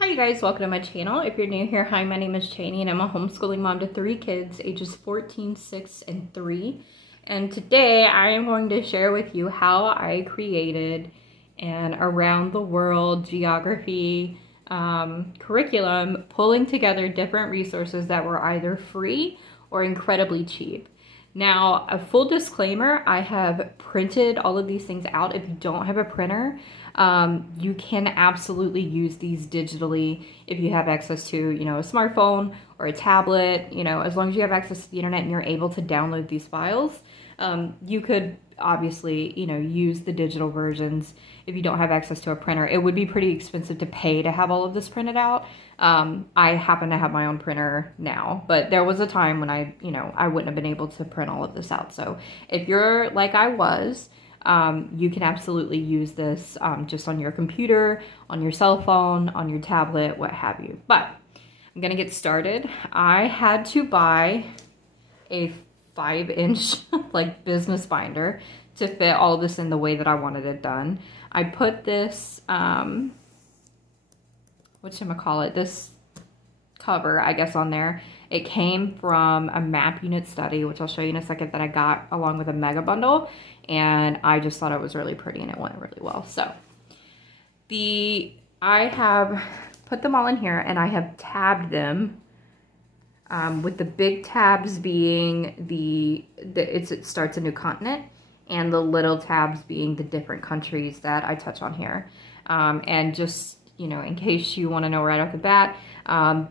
Hi you guys, welcome to my channel. If you're new here, hi, my name is Chani and I'm a homeschooling mom to 3 kids ages 14, 6, and 3. And today I am going to share with you how I created an around the world geography curriculum, pulling together different resources that were either free or incredibly cheap. Now, a full disclaimer, I have printed all of these things out. If you don't have a printer, you can absolutely use these digitally if you have access to, a smartphone or a tablet, as long as you have access to the internet and you're able to download these files. You could obviously, use the digital versions if you don't have access to a printer. It would be pretty expensive to pay to have all of this printed out. I happen to have my own printer now, but there was a time when I wouldn't have been able to print all of this out. So if you're like I was, you can absolutely use this just on your computer, on your cell phone, on your tablet, what have you. But I'm gonna get started. I had to buy a 5-inch like business binder to fit all of this in the way that I wanted it done. I put this, this cover, I guess, on there. It came from a map unit study, which I'll show you in a second, that I got along with a mega bundle, and I just thought it was really pretty and it went really well. So I have put them all in here and I have tabbed them, with the big tabs being it starts a new continent, and the little tabs being the different countries that I touch on here. And just, in case you want to know right off the bat,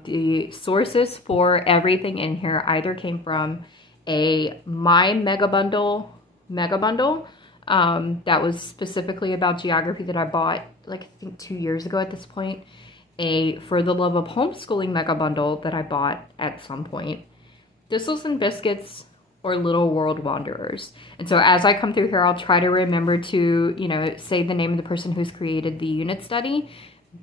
the sources for everything in here either came from a My Mega Bundle that was specifically about geography that I bought like I think 2 years ago at this point, a For the Love of Homeschooling mega bundle that I bought at some point, Thistles and Biscuits, or Little World Wanderers. And so as I come through here, I'll try to remember to, say the name of the person who's created the unit study.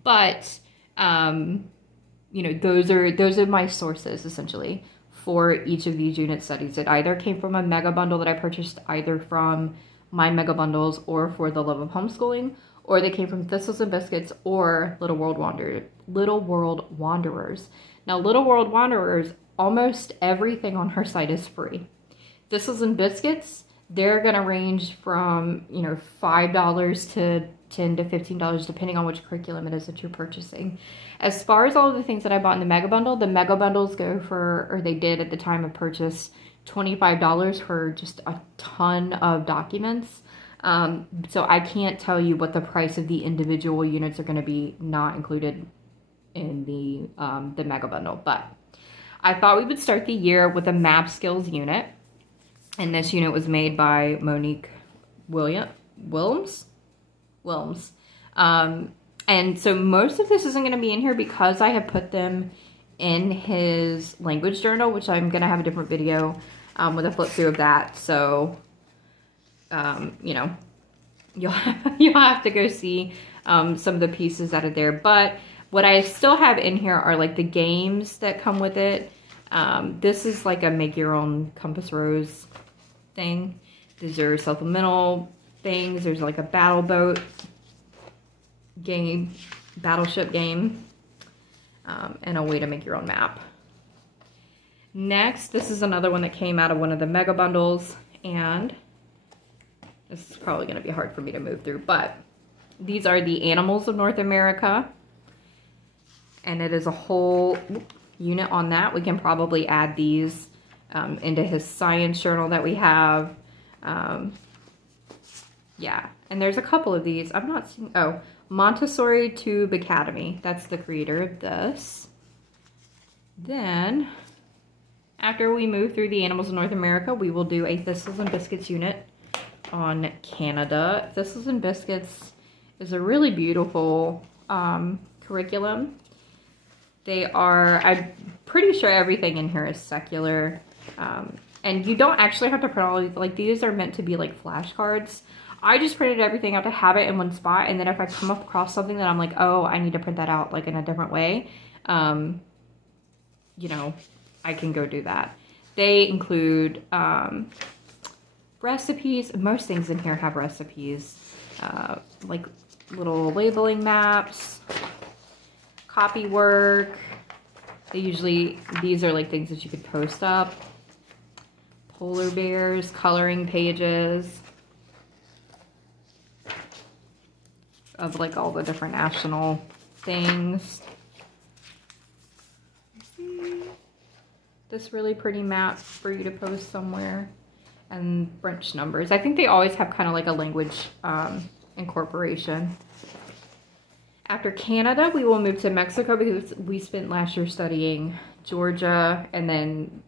But, those are my sources essentially for each of these unit studies. It either came from a mega bundle that I purchased either from My Mega Bundles or For the Love of Homeschooling, or they came from Thistles and Biscuits or Little World Wanderers. Now, Little World Wanderers, almost everything on her site is free. Thistles and Biscuits, they're gonna range from, $5 to $10 to $15, depending on which curriculum it is that you're purchasing. As far as all of the things that I bought in the mega bundle, the mega bundles go for, or they did at the time of purchase, $25 for just a ton of documents. So I can't tell you what the price of the individual units are going to be not included in the mega bundle, but I thought we would start the year with a map skills unit, and this unit was made by Monique Wilms. And so most of this isn't going to be in here because I have put them in his language journal, which I'm going to have a different video with a flip through of that. So you'll have to go see some of the pieces out of there. But what I still have in here are like the games that come with it. This is like a make your own compass rose thing. These are supplemental things. There's like a battle boat game, battleship game, and a way to make your own map. Next, this is another one that came out of one of the mega bundles, and this is probably going to be hard for me to move through, but these are the animals of North America, and it is a whole unit on that. We can probably add these into his science journal that we have. Yeah, and there's a couple of these. I'm not seeing, oh, Montessori Tube Academy. That's the creator of this. Then, after we move through the animals of North America, we will do a Thistles and Biscuits unit on Canada. Thistles and Biscuits is a really beautiful curriculum. I'm pretty sure everything in here is secular. And you don't actually have to print all these, like these are meant to be like flashcards. I just printed everything out to have it in one spot, and then if I come across something that I'm like, oh, I need to print that out like in a different way, I can go do that. They include recipes. Most things in here have recipes, like little labeling maps, copy work. These are like things that you could post up. Polar bears, coloring pages of like all the different national things. This really pretty map for you to post somewhere. And French numbers. I think they always have kind of like a language incorporation. After Canada, we will move to Mexico because we spent last year studying Georgia, and then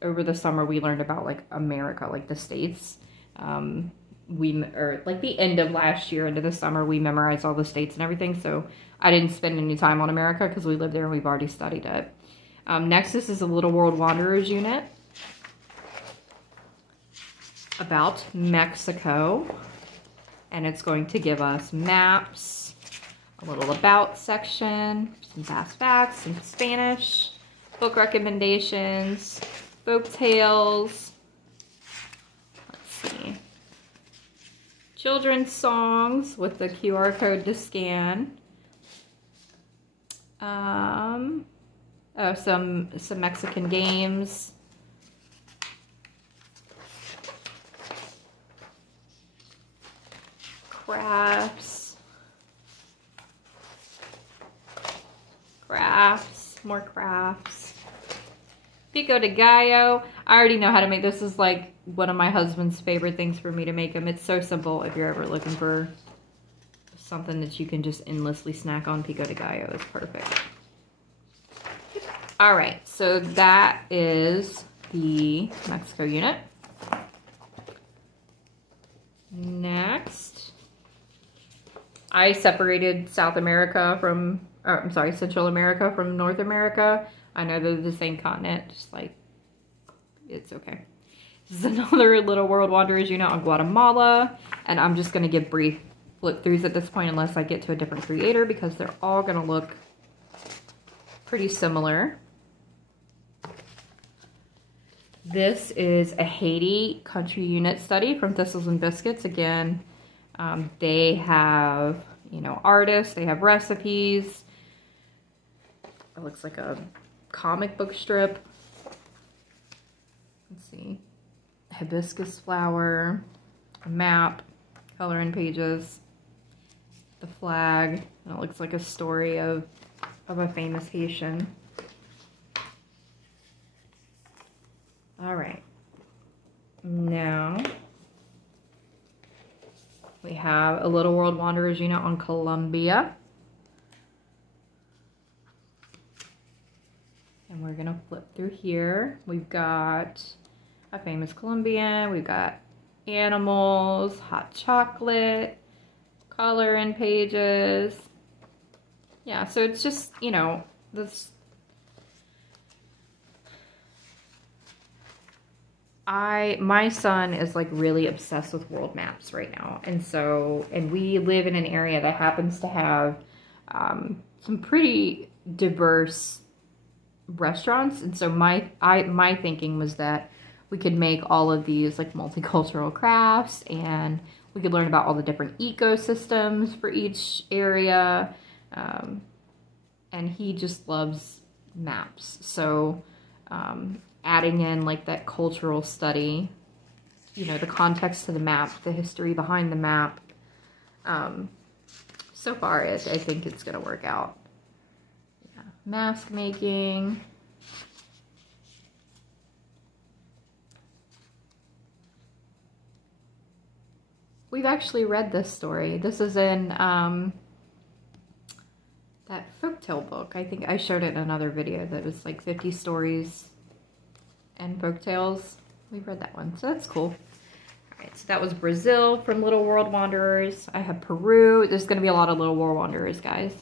over the summer we learned about like America, like the states. Or like the end of last year into the summer, we memorized all the states and everything. So I didn't spend any time on America because we lived there and we've already studied it. Next, this is a Little World Wanderers unit about Mexico, and it's going to give us maps, a little about section, some fast facts, some Spanish, book recommendations, folk tales, let's see, children's songs with the QR code to scan, some Mexican games, crafts, more crafts. Pico de gallo. I already know how to make this. This is like one of my husband's favorite things for me to make them. It's so simple if you're ever looking for something that you can just endlessly snack on. Pico de gallo is perfect. All right, so that is the Mexico unit. Next, I separated Central America from North America. I know they're the same continent, just like, it's okay. This is another Little World Wanderers unit on Guatemala, and I'm just gonna give brief flip throughs at this point unless I get to a different creator because they're all gonna look pretty similar. This is a Haiti country unit study from Thistles and Biscuits. Again, they have, you know, artists, they have recipes. It looks like a comic book strip. Let's see. Hibiscus flower, a map, color in pages, the flag, and it looks like a story of a famous Haitian. All right, now we have a Little World Wanderers unit on Colombia. And we're gonna flip through here. We've got a famous Colombian, we've got animals, hot chocolate, color in pages. Yeah, so it's just, you know, this. My son is like really obsessed with world maps right now. And we live in an area that happens to have some pretty diverse restaurants. And so my thinking was that we could make all of these like multicultural crafts, and we could learn about all the different ecosystems for each area. And he just loves maps. So adding in like that cultural study, you know, the context to the map, the history behind the map. So far, I think it's gonna work out. Yeah. Mask making. We've actually read this story. This is in that folktale book. I think I showed it in another video that was like 50 stories and folktales. We've read that one, so that's cool. All right, so that was Brazil from Little World Wanderers. I have Peru. There's gonna be a lot of Little World Wanderers, guys.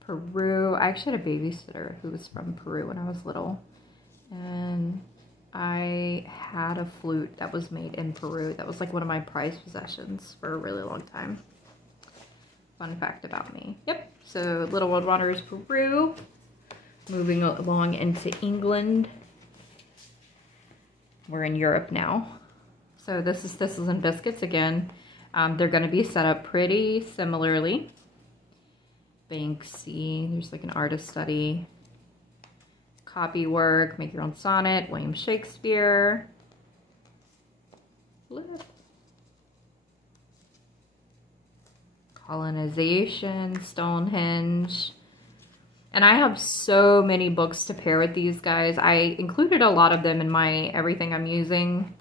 Peru, I actually had a babysitter who was from Peru when I was little. And I had a flute that was made in Peru. That was like one of my prized possessions for a really long time. Fun fact about me. Yep, so Little World Wanderers, Peru. Moving along into England. We're in Europe now. So this is Thistles and Biscuits again. They're going to be set up pretty similarly. Banksy. There's like an artist study. Copy work, make your own sonnet, William Shakespeare. Flip. Colonization, Stonehenge. And I have so many books to pair with these guys. I included a lot of them in my Everything I'm Using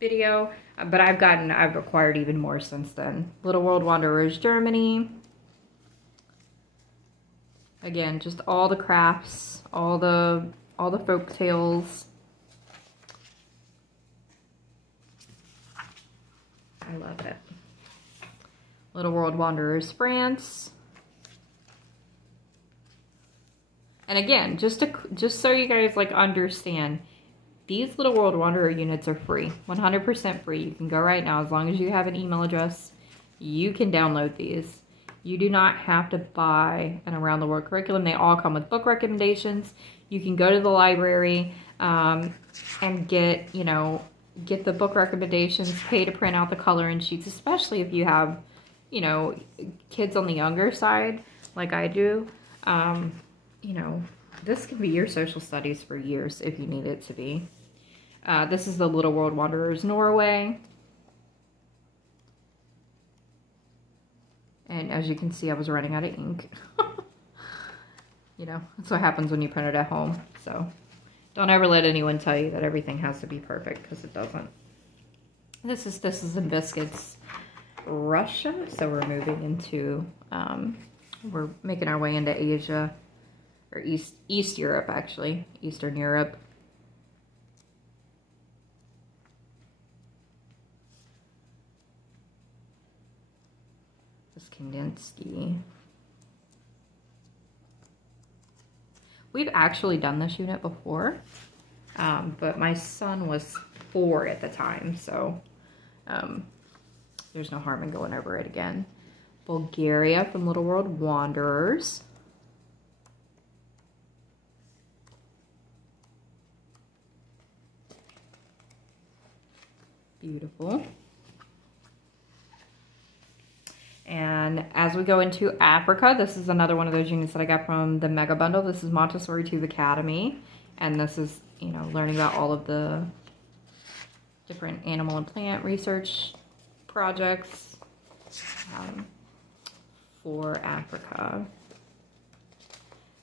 video, but I've acquired even more since then. Little World Wanderers, Germany. Again, just all the crafts, all the folk tales. I love it. Little World Wanderers, France. And again, just so you guys like understand, these Little World Wanderer units are free, 100% free. You can go right now, as long as you have an email address, you can download these. You do not have to buy an Around the World curriculum. They all come with book recommendations. You can go to the library and get the book recommendations, pay to print out the coloring sheets, especially if you have, you know, kids on the younger side, like I do. You know, this can be your social studies for years if you need it to be. This is the Little World Wanderers, Norway. And as you can see, I was running out of ink. You know, that's what happens when you print it at home. So don't ever let anyone tell you that everything has to be perfect, because it doesn't. This is in Biscuits, Russia. So we're moving into, we're making our way into Asia, or East Europe, actually, Eastern Europe. This Kandinsky. We've actually done this unit before, but my son was 4 at the time, so there's no harm in going over it again. Bulgaria from Little World Wanderers. Beautiful. And as we go into Africa, this is another one of those units that I got from the Mega Bundle. This is Montessori Tube Academy. And this is, you know, learning about all of the different animal and plant research projects for Africa.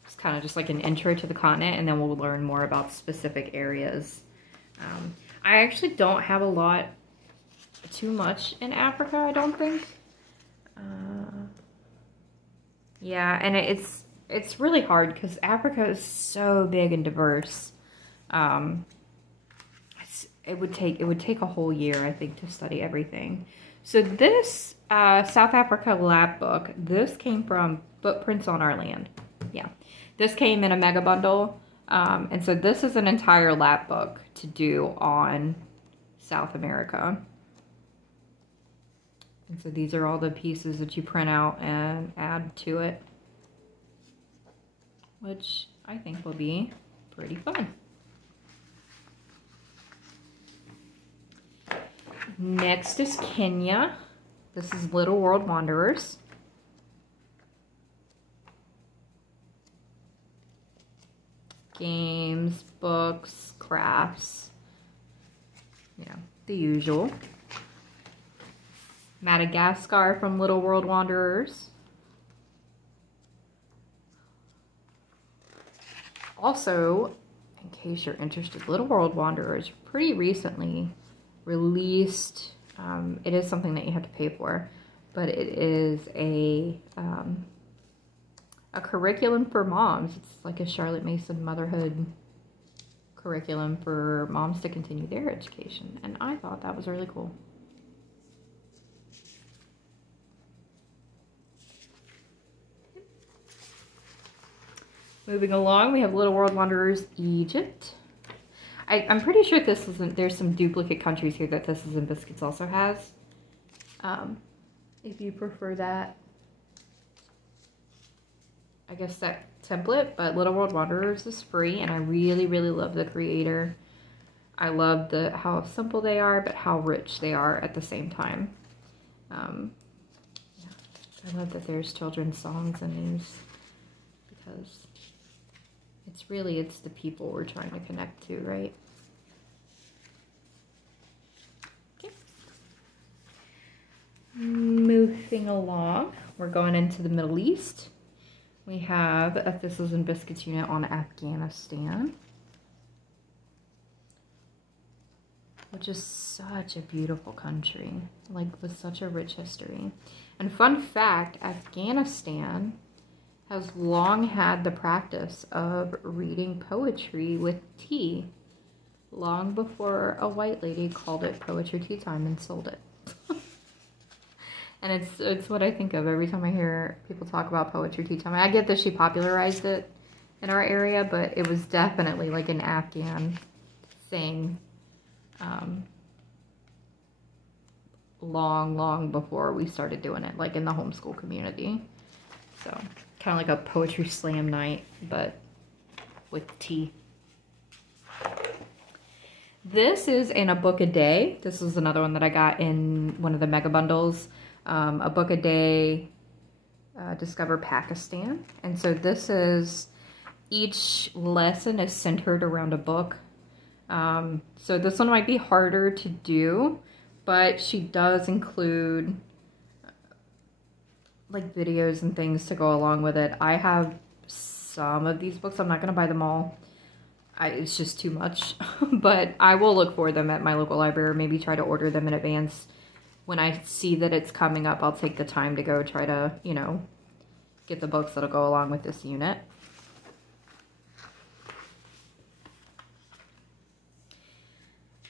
It's kind of just like an intro to the continent, and then we'll learn more about specific areas. I actually don't have a lot too much in Africa, I don't think. Yeah, and it's really hard because Africa is so big and diverse. It would take a whole year, I think, to study everything. So this South Africa lab book, this came from Footprints on Our Land. Yeah, this came in a mega bundle, and so this is an entire lab book to do on South America. And so these are all the pieces that you print out and add to it, which I think will be pretty fun. Next is Kenya. This is Little World Wanderers. Games, books, crafts, you know, the usual. Madagascar from Little World Wanderers. Also, in case you're interested, Little World Wanderers pretty recently released, it is something that you have to pay for, but it is a curriculum for moms. It's like a Charlotte Mason motherhood curriculum for moms to continue their education, and I thought that was really cool. Moving along, we have Little World Wanderers, Egypt. I'm pretty sure this isn't, there's some duplicate countries here that This Is in Biscuits also has. If you prefer that, I guess, that template, but Little World Wanderers is free, and I really, really love the creator. I love how simple they are, but how rich they are at the same time. Yeah. I love that there's children's songs in these because it's the people we're trying to connect to, right? Okay. Moving along, we're going into the Middle East. We have a Thistles and Biscuits unit on Afghanistan, which is such a beautiful country, like with such a rich history. And fun fact, Afghanistan has long had the practice of reading poetry with tea, long before a white lady called it poetry tea time and sold it. And it's what I think of every time I hear people talk about poetry tea time. I get that she popularized it in our area, but it was definitely like an Afghan thing. Long before we started doing it, like in the homeschool community. So kind of like a poetry slam night, but with tea. This is in a book a day. This is another one that I got in one of the mega bundles. A book a day, Discover Pakistan. And so this is, each lesson is centered around a book. So this one might be harder to do, but she does include like videos and things to go along with it. I have some of these books. I'm not going to buy them all. It's just too much, but I will look for them at my local library, or maybe try to order them in advance. When I see that it's coming up, I'll take the time to go try to, you know, get the books that'll go along with this unit.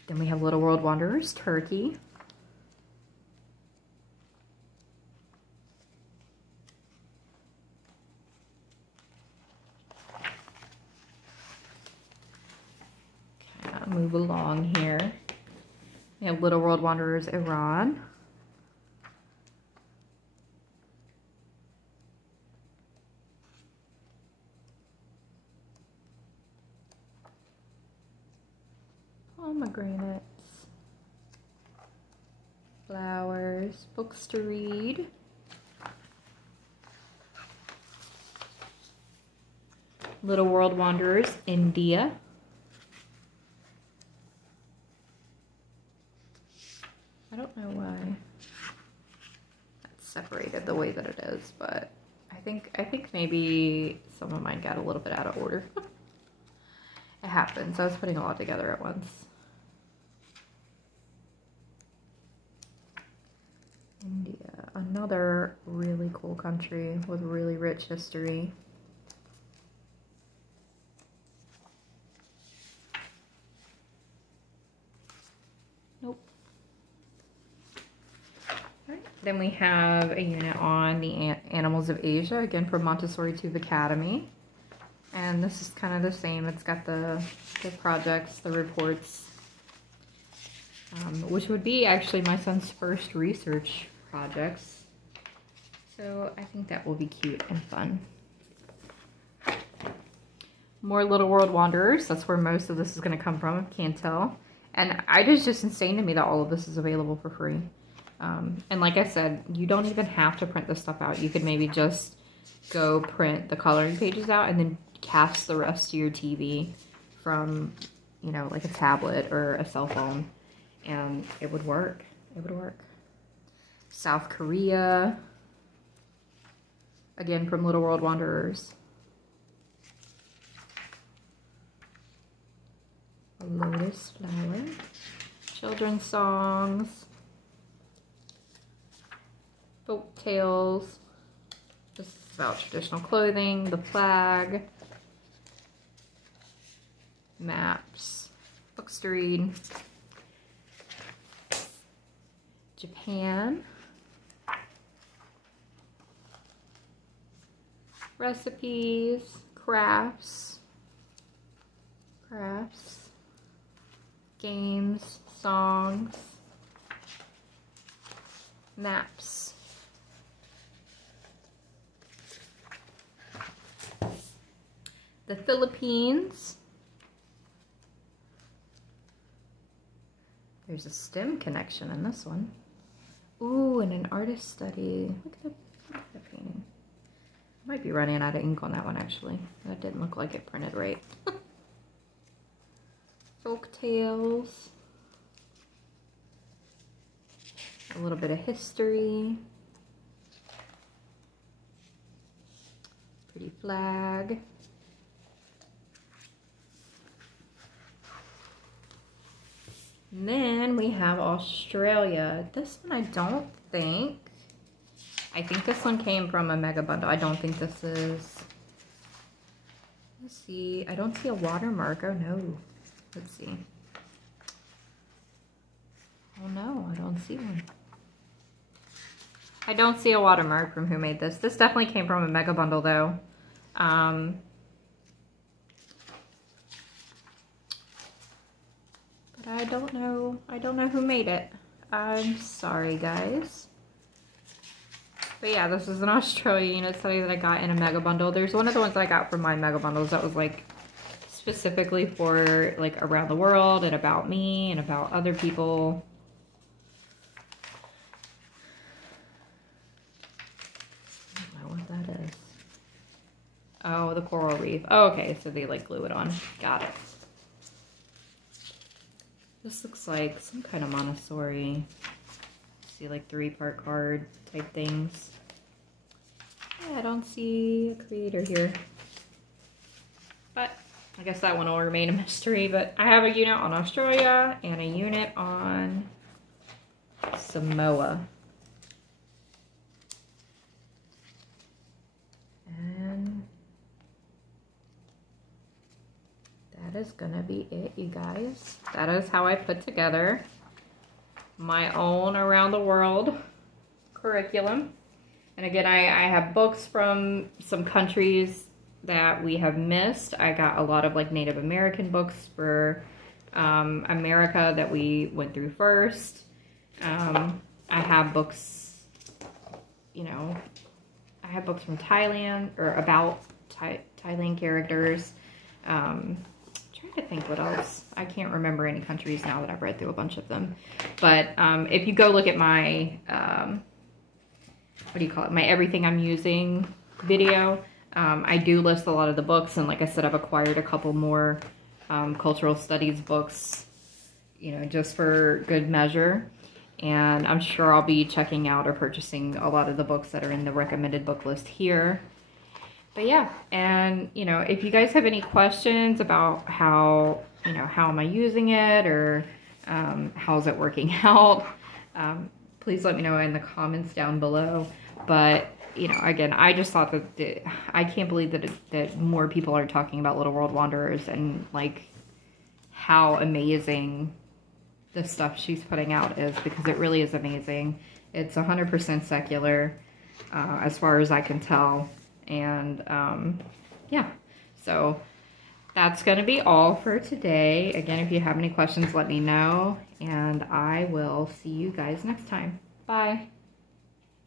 Then we have Little World Wanderers, Turkey. Okay, I'll move along here. We have Little World Wanderers, Iran. Pomegranates, flowers, books to read. Little World Wanderers, India. I don't know why that's separated the way that it is, but I think maybe some of mine got a little bit out of order. It happens. I was putting a lot together at once. India, another really cool country with really rich history. Nope. All right. Then we have a unit on the Animals of Asia, again from Montessori Tube Academy. And this is kind of the same. It's got the projects, the reports, which would be actually my son's first research projects. So I think that will be cute and fun. More Little World Wanderers. That's where most of this is going to come from, can't tell. And it's just insane to me that all of this is available for free. And like I said, you don't even have to print this stuff out. You could maybe just go print the coloring pages out and then cast the rest to your TV from, you know, like a tablet or a cell phone, and it would work. It would work. South Korea, again from Little World Wanderers. A lotus flower. Children's songs. Folk tales. This is about traditional clothing, the flag, maps, books to read, Japan, recipes, crafts, games, songs, maps. The Philippines. There's a STEM connection in this one. Ooh, and an artist study. Look at Might be running out of ink on that one, actually. That didn't look like it printed right. Folk tales. A little bit of history. Pretty flag. And then we have Australia. This one I think this one came from a mega bundle. I don't think this is, let's see. I don't see a watermark. Oh no. Let's see. Oh no, I don't see one. I don't see a watermark from who made this. This definitely came from a mega bundle though. But I don't know who made it. I'm sorry, guys. But yeah, this is an Australia unit study that I got in a mega bundle. There's one of the ones that I got from my mega bundles that was like specifically for like around the world and about me and about other people. I don't know what that is. Oh, the coral reef. Oh, okay, so they like glue it on. Got it. This looks like some kind of Montessori. See, like 3-part card type things. Yeah, I don't see a creator here. But I guess that one will remain a mystery. But I have a unit on Australia and a unit on Samoa. And that is gonna be it, you guys. That is how I put together my own around the world curriculum. And again, I have books from some countries that we have missed. I got a lot of like Native American books for America that we went through first. I have books, you know, I have books from Thailand or about Thailand characters. Trying to think what else. I can't remember any countries now that I've read through a bunch of them. But if you go look at my, what do you call it? My Everything I'm Using video, I do list a lot of the books. And like I said, I've acquired a couple more cultural studies books, you know, just for good measure. And I'm sure I'll be checking out or purchasing a lot of the books that are in the recommended book list here. But yeah, and you know, if you guys have any questions about how, you know, how am I using it or how's it working out, please let me know in the comments down below. But you know, again, I just thought that I can't believe that more people are talking about Little World Wanderers and like how amazing the stuff she's putting out is, because it really is amazing. It's 100% secular as far as I can tell. And yeah, so that's gonna be all for today. Again, if you have any questions, let me know, and I will see you guys next time. Bye.